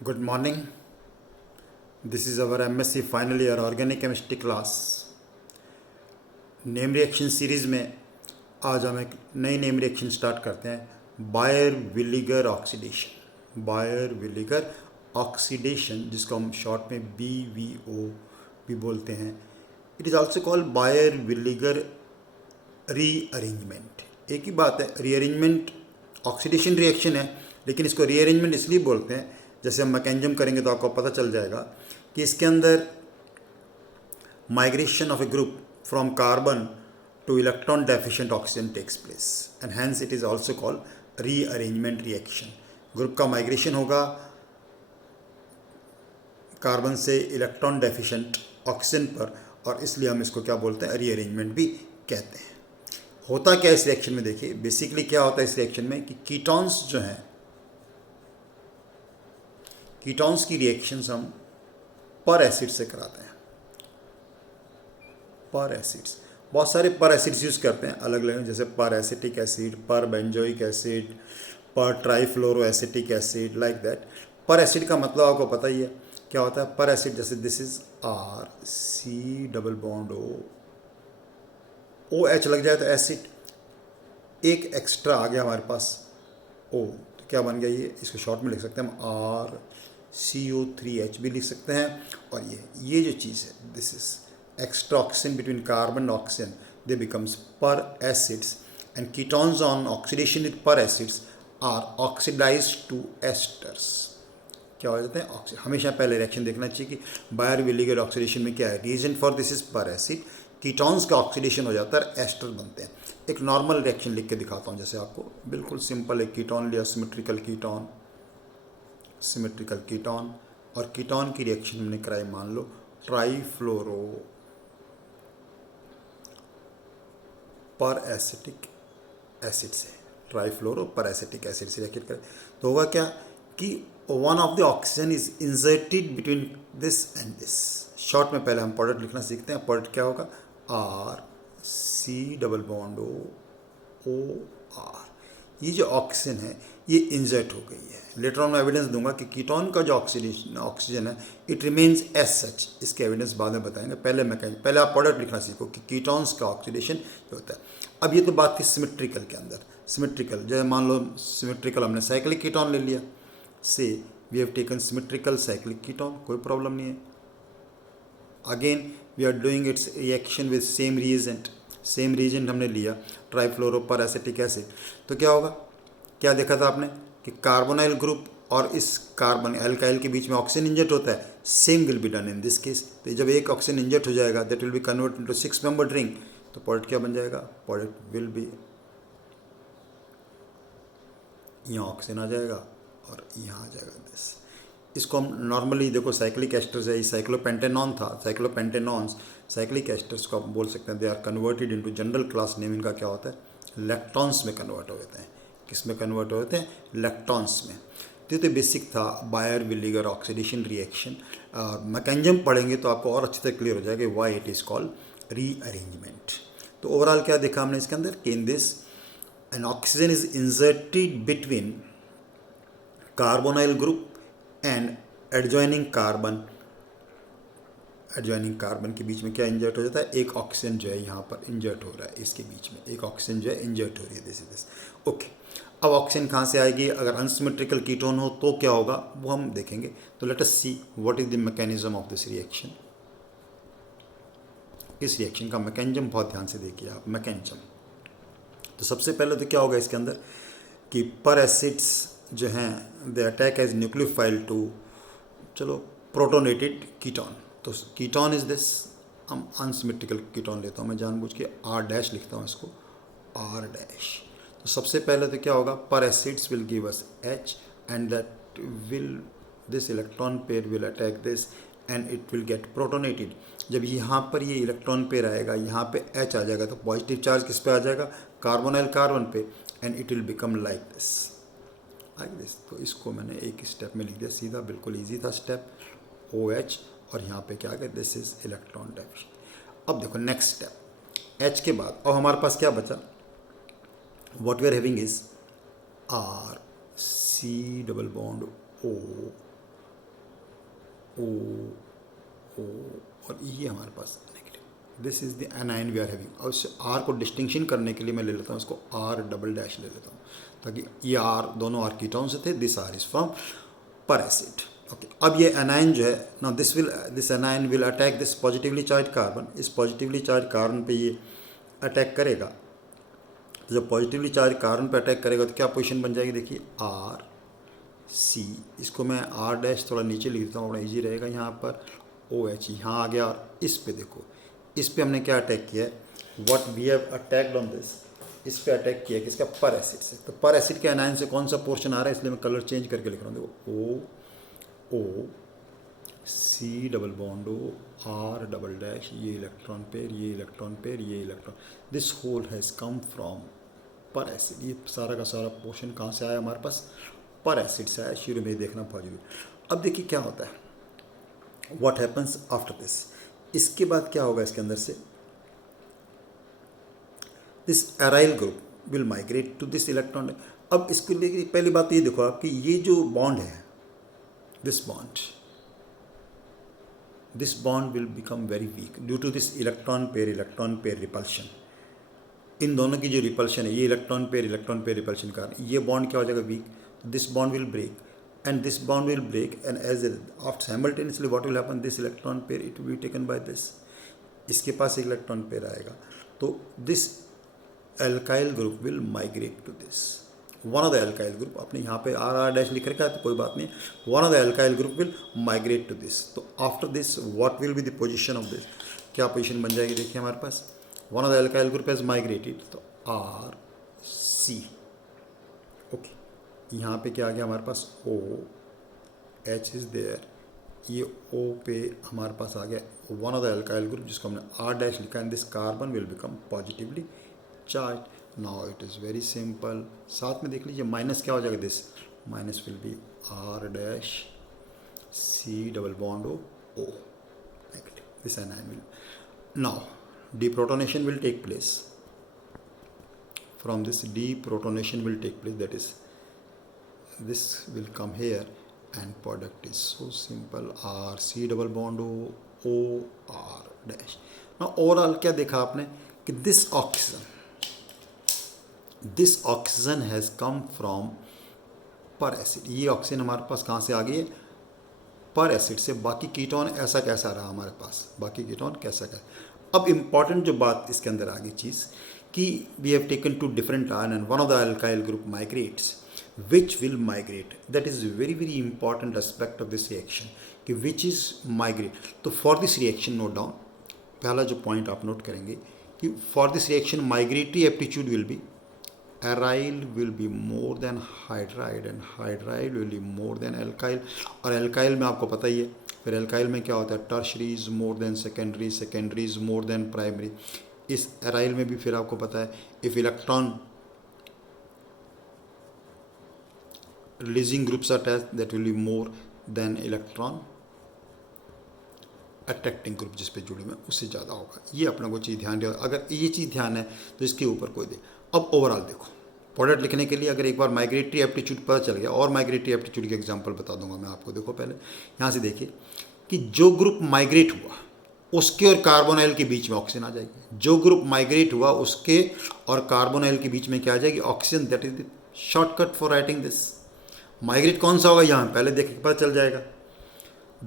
Good morning. This is our MSc final year organic chemistry class. Name reaction series में आज हम एक नई नेम रिएक्शन स्टार्ट करते हैं, Baeyer Villiger oxidation. Baeyer Villiger oxidation, जिसको हम शॉर्ट में BVO भी बोलते हैं। It is also called Baeyer Villiger rearrangement. एक ही बात है, रीअरेंजमेंट ऑक्सीडेशन रिएक्शन है, लेकिन इसको रीअरेंजमेंट इसलिए बोलते हैं, जैसे हम मैकेनिज्म करेंगे तो आपको पता चल जाएगा कि इसके अंदर migration of A group from carbon to electron deficient oxygen takes place and hence it is also called rearrangement reaction. Group का माइग्रेशन होगा कार्बन से इलेक्ट्रॉन डेफिशिएंट ऑक्सीजन पर, और इसलिए हम इसको क्या बोलते हैं, रीअरेंजमेंट भी कहते हैं। होता क्या इस रिएक्शन में, देखिए बेसिकली क्या होता है इस रिएक्शन में कि कीटॉन्स जो हैं, कीटॉन्स की रिएक्शंस हम पर एसिड से कराते हैं। पर एसिड्स, बहुत सारे पर एसिड्स यूज़ करते हैं अलग अलग, जैसे पर एसिटिक एसिड, पर बेंजोइक एसिड, पर trifluoro acetic acid, like that. पर एसिड का मतलब आपको पता ही है क्या होता है। पर एसिड जैसे this is RC double bond OH लग जाए तो एसिड, एक एक्स्ट्रा आ गया हमारे पास O, तो क्या बन गया ये, इसको शॉर्ट में लिख सकते हैं हम RCO3H भी लिख सकते हैं। और ये जो चीज़ है, this is extra oxygen between carbon and oxygen, they becomes per acids, and ketones on oxidation with per acids are oxidized to esters. क्या हो जाते हैं, हमेशा पहले रिएक्शन देखना चाहिए कि बायर विलिगर ऑक्सीडेशन में क्या है। रीजन फॉर दिस इज पर एसिड, कीटोन्स का ऑक्सीडेशन हो जाता है, एस्टर बनते हैं। एक नॉर्मल रिएक्शन लिख के दिखाता हूँ, जैसे आपको बिल्कुल सिंपल एक कीटोन लिया, सिमेट्रिकल कीटोन, सिमेट्रिकल कीटोन, और कीटोन की रिएक्शन हमने कराई, मान लो ट्राईफ्लोरो पर एसिटिक एसिड से, ट्राईफ्लोरो पर एसिटिक एसिड से रिएक्ट करें तो होगा क्या कि one of the oxygen is inserted between this and this. Short में पहले हम प्रोडक्ट लिखना सीखते हैं। प्रोडक्ट क्या होगा, RC डबल बॉन्ड OR। ये जो ऑक्सीजन है ये इंसर्ट हो गई है। लेटर ऑन मैं एविडेंस दूंगा कि कीटोन का जो ऑक्सीजन है इट रिमेन्स एज सच। इसके एविडेंस बाद में बताएंगे, पहले आप प्रोडक्ट लिखना सीखो कि कीटोन्स का ऑक्सीडेशन होता है। अब ये तो बात थी सिमेट्रिकल के अंदर। सिमेट्रिकल जैसे मान लो सिमेट्रिकल हमने साइक्लिक कीटोन ले लिया, so we have taken symmetrical cyclic ketone, कोई प्रॉब्लम नहीं है। Again we are doing its reaction with same reagent, same reagent हमने लिया ट्राईफ्लोरो पर एसिटिक एसिड, तो क्या होगा, क्या देखा था आपने कि कार्बोनाइल ग्रुप और इस कार्बन एल्काइल के बीच में ऑक्सीजन इंजेक्ट होता है। Same will be done in this case. तो जब एक ऑक्सीजन इंजेक्ट हो जाएगा that will be convert into 6 member ring, तो प्रोडक्ट क्या बन जाएगा, प्रोडक्ट विल बी, यहाँ ऑक्सीजन आ जाएगा और यहाँ आ जाएगा दिस। इसको हम नॉर्मली देखो साइक्लिक एस्टर्स है, साइक्लोपेंटेनॉन था, साइक्लोपेंटेनॉन्स साइक्लिक एस्टर्स को आप बोल सकते हैं। They are converted into general class name इनका क्या होता है, लैक्टॉन्स में कन्वर्ट होते हैं। किस में कन्वर्ट होते हैं, लैक्टॉन्स में। तो बेसिक था buyer Villiger oxidation reaction. Mechanism पढ़ेंगे तो आपको और अच्छी तरह क्लियर हो जाएगा why it is called rearrangement. तो ओवरऑल क्या देखा हमने इसके अंदर कि in this N oxygen is inserted between carbonyl group and adjoining carbon. Adjoining carbon के बीच में क्या इंजर्ट हो जाता है, एक ऑक्सीजन जो है यहाँ पर इंजर्ट हो रहा है, इसके बीच में एक ऑक्सीजन जो है इंजर्ट हो रही है, दिस। ओके, अब ऑक्सीजन कहाँ से आएगी, अगर अनसिमेट्रिकल कीटोन हो तो क्या होगा वो हम देखेंगे। तो let us see what is the mechanism of this reaction. इस रिएक्शन का मैकेनिज्म बहुत ध्यान से देखिए आप, मैकेनिज्म। तो सबसे पहले तो क्या होगा इसके अंदर कि पर एसिड्स जो हैं they attack as nucleophile too, चलो, प्रोटोनेटेड कीटोन। तो कीटोन इज दिस, हम अनसिमेट्रिकल कीटोन लेता हूँ मैं जानबूझ के, R' लिखता हूँ इसको, R'। तो सबसे पहले तो क्या होगा, पर acids will give us H and that will, this electron pair will attack this and it will get protonated. जब यहाँ पर ये इलेक्ट्रॉन पेयर आएगा, यहाँ पे H आ जाएगा, तो पॉजिटिव चार्ज किस पे आ जाएगा, कार्बोनाइल कार्बन पे, and it will become like this. तो इसको मैंने एक स्टेप में लिख दिया सीधा, बिल्कुल ईजी था स्टेप, OH, और यहाँ पे क्या आ गया, दिस इज इलेक्ट्रॉन डेफिशिएंट। अब देखो नेक्स्ट स्टेप, H के बाद अब हमारे पास क्या बचा, what we are having is RC double bond O O O, और ये हमारे पास negative. This is the anion we are having. और उससे आर को डिस्टिंक्शन करने के लिए मैं ले लेता हूँ इसको आर डबल डैश ले लेता हूँ, ताकि ये आर दोनों आर कीटोन से थे। दिस आर इज फ्रॉम पर एसिड। ओके, अब ये एनाइन जो है ना, this anion will attack this positively charge carbon. इस पॉजिटिवली चार्ज कार्बन पे ये अटैक करेगा। तो जब पॉजिटिवली चार्ज कार्बन पे अटैक करेगा तो क्या पोजीशन बन जाएगी, देखिए आर सी। इसको मैं आर डैश थोड़ा नीचे लिख देता हूँ, बड़ा ईजी रहेगा। यहाँ पर ओ एच यहाँ आ गया। और इस पे देखो, इस पे हमने क्या अटैक किया है, what we have attacked on this, इस पे अटैक किया किसका, पर एसिड से। तो पर एसिड के एनाइन से कौन सा पोर्शन आ रहा है, इसलिए मैं कलर चेंज करके लिख रहा हूँ। देखो O C double bond O R double dash, ये इलेक्ट्रॉन पेयर, ये इलेक्ट्रॉन पेयर, ये electron, this whole has come from पर एसिड। ये सारा का सारा पोर्शन कहाँ से आया हमारे पास, पर एसिड से आया। शुरू में देखना पॉजिटिव। अब देखिए क्या होता है, व्हाट हैपन्स आफ्टर दिस। इसके बाद क्या होगा इसके अंदर से, this aryl group will migrate to this electron. अब इसको लेके पहली बात ये देखो आपकी, ये जो बॉन्ड है, this bond will become very weak due to this electron pair repulsion. इन दोनों की जो रिपल्शन है, ये इलेक्ट्रॉन पेयर रिपल्शन का, ये बॉन्ड क्या हो जाएगा, weak. This bond will break and this bond will break, and as after simultaneously what will happen, this electron pair it will be taken by this, इसके पास एक electron pair आएगा। तो this alkyl group will migrate to this one of the alkyl group. आपने यहाँ पे are are dash लिख रखा है तो कोई बात नहीं, one of the alkyl group will migrate to this. तो after this what will be the position of this, क्या पोजीशन बन जाएगी, देखिए हमारे पास one of the alkyl group has migrated, तो आर सी। ओके, यहाँ पे क्या आ गया हमारे पास, ओ एच इज़ देयर, ये ओ पे हमारे पास आ गया one of the alkyl group जिसको हमने आर डैश लिखा है। This carbon will become positively charge. Now it is very simple. साथ में देख लीजिए माइनस क्या हो जाएगा, this minus will be R dash C double bond O negative, this anion will. Now deprotonation will take place. From this deprotonation will take place, that is this will come here, and product is so simple, R C double bond O R dash. Now overall क्या देखा आपने कि this oxygen has come from पर acid. ये oxygen हमारे पास कहाँ से आ गई है, पर एसिड से। बाकी कीटोन ऐसा कैसा रहा हमारे पास, बाकी कीटोन कैसा क्या। अब इम्पॉर्टेंट जो बात इसके अंदर आ गई चीज़ कि we have taken two different ion and one of the alkyl group migrates, which will migrate. That is very very important aspect of this reaction कि which is migrate. तो for this reaction note down, पहला जो point आप note करेंगे कि for this reaction migratory aptitude will be aryl will be more than hydride and hydride will be more than alkyl। और alkyl में आपको पता ही है, फिर alkyl में क्या होता है, tertiary is more than secondary, secondary is more than primary। इस aryl में भी फिर आपको पता है if electron releasing groups are attached that will be more than electron attracting group जिस पे जुड़े में उससे ज़्यादा होगा। ये अपना को चीज़ ध्यान रहे, अगर ये चीज़ ध्यान है तो इसके ऊपर कोई दे। अब ओवरऑल देखो प्रोडक्ट लिखने के लिए अगर एक बार माइग्रेटरी एप्टीट्यूड पता चल गया, और माइग्रेटरी एप्टीट्यूड के एग्जांपल बता दूंगा मैं आपको। देखो पहले यहाँ से देखिए कि जो ग्रुप माइग्रेट हुआ उसके और कार्बोनाइल के बीच में ऑक्सीजन आ जाएगी। जो ग्रुप माइग्रेट हुआ उसके और कार्बोनाइल के बीच में क्या आ जाएगी, oxygen. That is the shortcut for writing this. Migrate कौन सा होगा यहाँ पहले देख के पता चल जाएगा।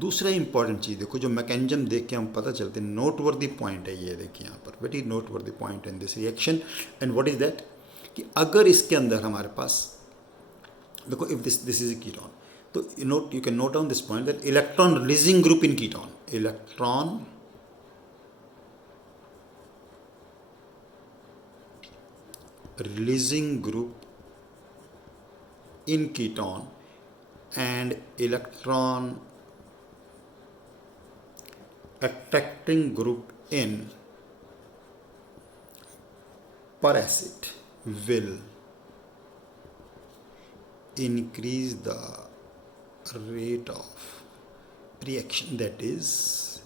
दूसरा इंपॉर्टेंट चीज़ देखो, जो मैकेनिज्म देख के हम पता चलते हैं, नोट वर्दी पॉइंट है ये देखिए यहाँ पर, very noteworthy point in this reaction. And what is that कि अगर इसके अंदर हमारे पास देखो, if this is a ketone, तो you can note down this point that electron releasing group in ketone, electron releasing group in ketone and electron attracting group in per acid will increase the rate of reaction. That is,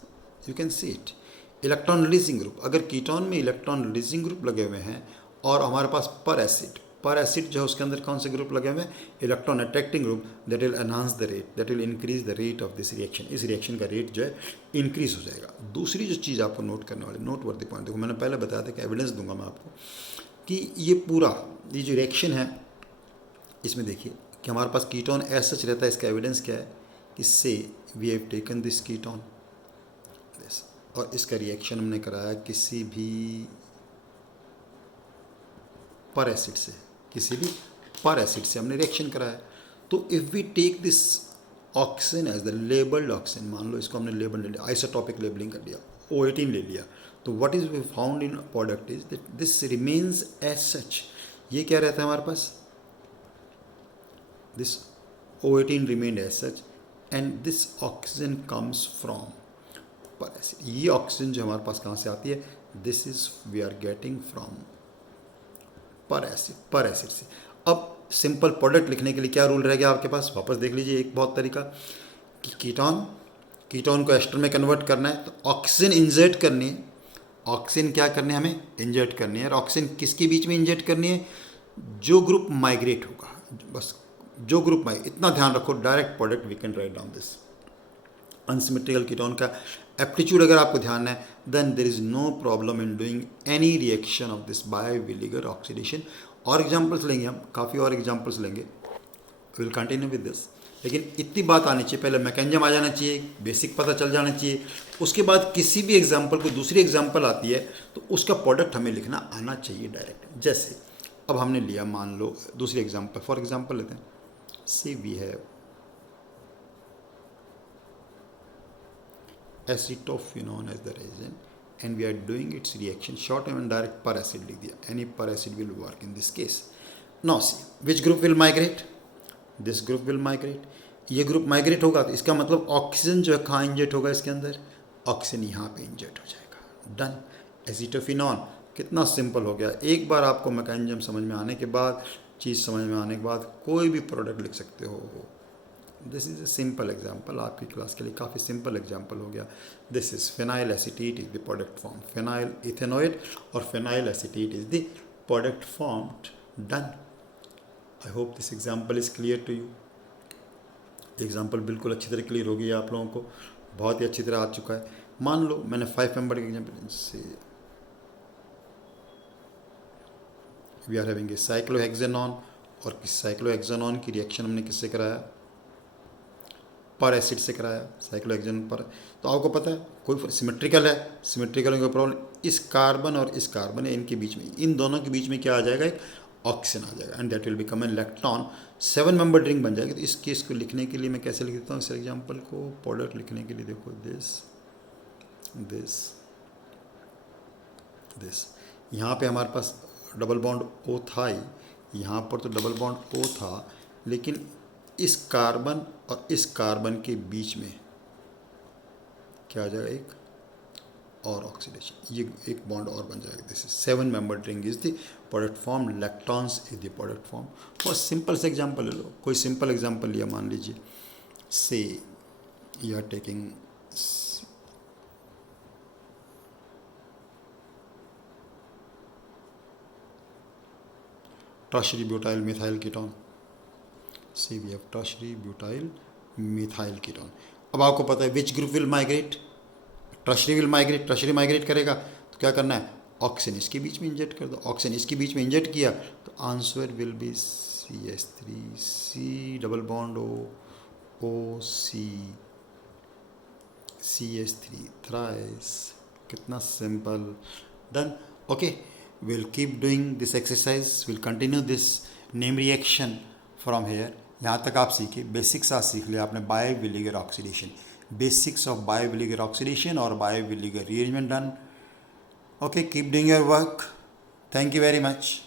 you can see it, electron releasing group. अगर ketone में electron releasing group लगे हुए हैं और हमारे पास पर acid पर acid जो है उसके अंदर कौन से ग्रुप लगे हुए हैं, electron attracting group, that will enhance the rate, that will increase the rate of this reaction, इस रिएक्शन का रेट जो है इंक्रीज हो जाएगा। दूसरी जो चीज़ आपको नोट करने वाली, नोट वर्दी पॉइंट, देखो मैंने पहले बताया था कि एविडेंस दूंगा मैं आपको कि ये पूरा ये जो रिएक्शन है इसमें देखिए कि हमारे पास कीटोन ऐसा सच रहता है। इसका एविडेंस क्या है कि say we have taken this ketone this, और इसका रिएक्शन हमने कराया किसी भी पर एसिड से, किसी भी पर एसिड से हमने रिएक्शन कराया। तो if we take this oxygen as the labelled oxygen, मान लो इसको हमने लेबल ले लिया, आइसोटॉपिक लेबलिंग कर लिया, O18 ले लिया, तो what is we found in product is that this remains as such. ये क्या रहता है हमारे पास, this O18 remained as such and this oxygen comes from per acid। ये ऑक्सीजन जो हमारे पास कहाँ से आती है, this is we are getting from पर एसिड से। अब सिंपल प्रोडक्ट लिखने के लिए क्या रूल रह गया आपके पास, वापस देख लीजिए एक बहुत तरीका कि कीटोन को एस्टर में कन्वर्ट करना है तो ऑक्सीजन इंजर्ट करनी है। ऑक्सीजन क्या करनी है, हमें इंजर्ट करनी है। और ऑक्सीजन किसके बीच में इंजर्ट करनी है, जो ग्रुप माइग्रेट होगा, बस जो ग्रुप में, इतना ध्यान रखो, direct product we can write down this. Unsymmetrical ketone का एप्टीट्यूड अगर आपको ध्यान है, then there is no problem in doing any reaction of this Baeyer Villiger oxidation. और एग्जांपल्स लेंगे हम, काफ़ी और एग्जांपल्स लेंगे, विल कंटिन्यू विद दिस। लेकिन इतनी बात आनी चाहिए, पहले मैकेनिज्म आ जाना चाहिए, बेसिक पता चल जाना चाहिए। उसके बाद किसी भी एग्जाम्पल को दूसरी एग्जाम्पल आती है तो उसका प्रोडक्ट हमें लिखना आना चाहिए डायरेक्ट। जैसे अब हमने लिया, मान लो दूसरी एग्जाम्पल, फॉर एग्जाम्पल लेते हैं, say we have acetophenone as the reagent and we are doing its reaction, short and direct per acid लिख दिया, any per acid will work in this case। now see which group will migrate, this group will migrate, ये group migrate होगा तो इसका मतलब oxygen जो है कहाँ इंजेक्ट होगा, इसके अंदर ऑक्सीजन यहाँ पे इंजेक्ट हो जाएगा। डन, एसीटोफिनॉन, कितना सिंपल हो गया। एक बार आपको मैकेनिज्म समझ में आने के बाद, चीज़ समझ में आने के बाद कोई भी प्रोडक्ट लिख सकते हो। This is a simple example, आपकी क्लास के लिए काफ़ी सिंपल एग्जांपल हो गया। This is phenyl acetate is the product form, phenyl ethanoate और phenyl acetate is the product formed. Done, I hope this example is clear to you. Example बिल्कुल अच्छी तरह क्लियर हो गई है आप लोगों को, बहुत ही अच्छी तरह आ चुका है। मान लो मैंने 5 मेंबर के एग्जाम्पल से, we are having a cyclohexanone, और साइक्लोहेक्सेनॉन की रिएक्शन हमने किससे कराया, पर एसिड से कराया, साइक्लोहेक्सेनॉन पर। तो आपको पता है कोई सिमेट्रिकल है, सिमेट्रिकल का प्रॉब्लम, इस कार्बन और इस कार्बन है, इनके बीच में, इन दोनों के बीच में क्या आ जाएगा, एक ऑक्सीजन आ जाएगा, and that will become an electron, 7 member ring बन जाएगी। तो इस केस को लिखने के लिए मैं कैसे लिख देता हूँ, इस एग्जाम्पल को प्रोडक्ट लिखने के लिए देखो, दिस यहाँ पे हमारे पास डबल बॉन्ड O था ही, यहाँ पर तो डबल बॉन्ड O था, लेकिन इस कार्बन और इस कार्बन के बीच में क्या आ जाएगा, एक और ऑक्सीडेशन, ये एक बॉन्ड और बन जाएगा। This is 7 member ring is the product form, electrons is the product form. और सिंपल से एग्जांपल ले लो, कोई सिंपल एग्जांपल लिया, मान लीजिए say you are taking tertiary butyl methyl ketone, see we have tertiary butyl methyl ketone। अब आपको पता है which group will migrate, tertiary will migrate, tertiary migrate करेगा तो क्या करना है, ऑक्सीजन इसके बीच में इंजेक्ट कर दो, ऑक्सीजन इसके बीच में इंजेक्ट किया तो answer will be CH3, C double bond O C CH3 thrice. कितना simple, done. Okay, we'll keep doing this exercise, we'll continue this name reaction from here। यहाँ तक आप सीखे, बेसिक्स आज सीख लिया आपने, Baeyer Villiger oxidation, basics of Baeyer Villiger oxidation और Baeyer Villiger rearrangement. Done. Okay, keep doing your work, thank you very much.